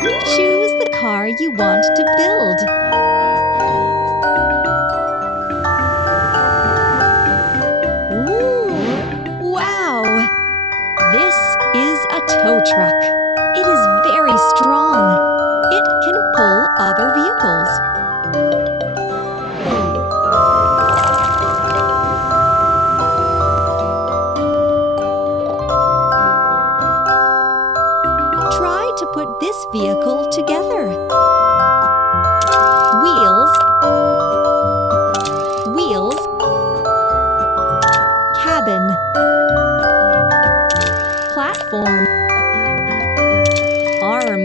Choose the car you want to build. Ooh, wow! This is a tow truck. It is very strong. It can pull other vehicles. Try to put this vehicle together. Wheels, wheels, cabin, platform, arm,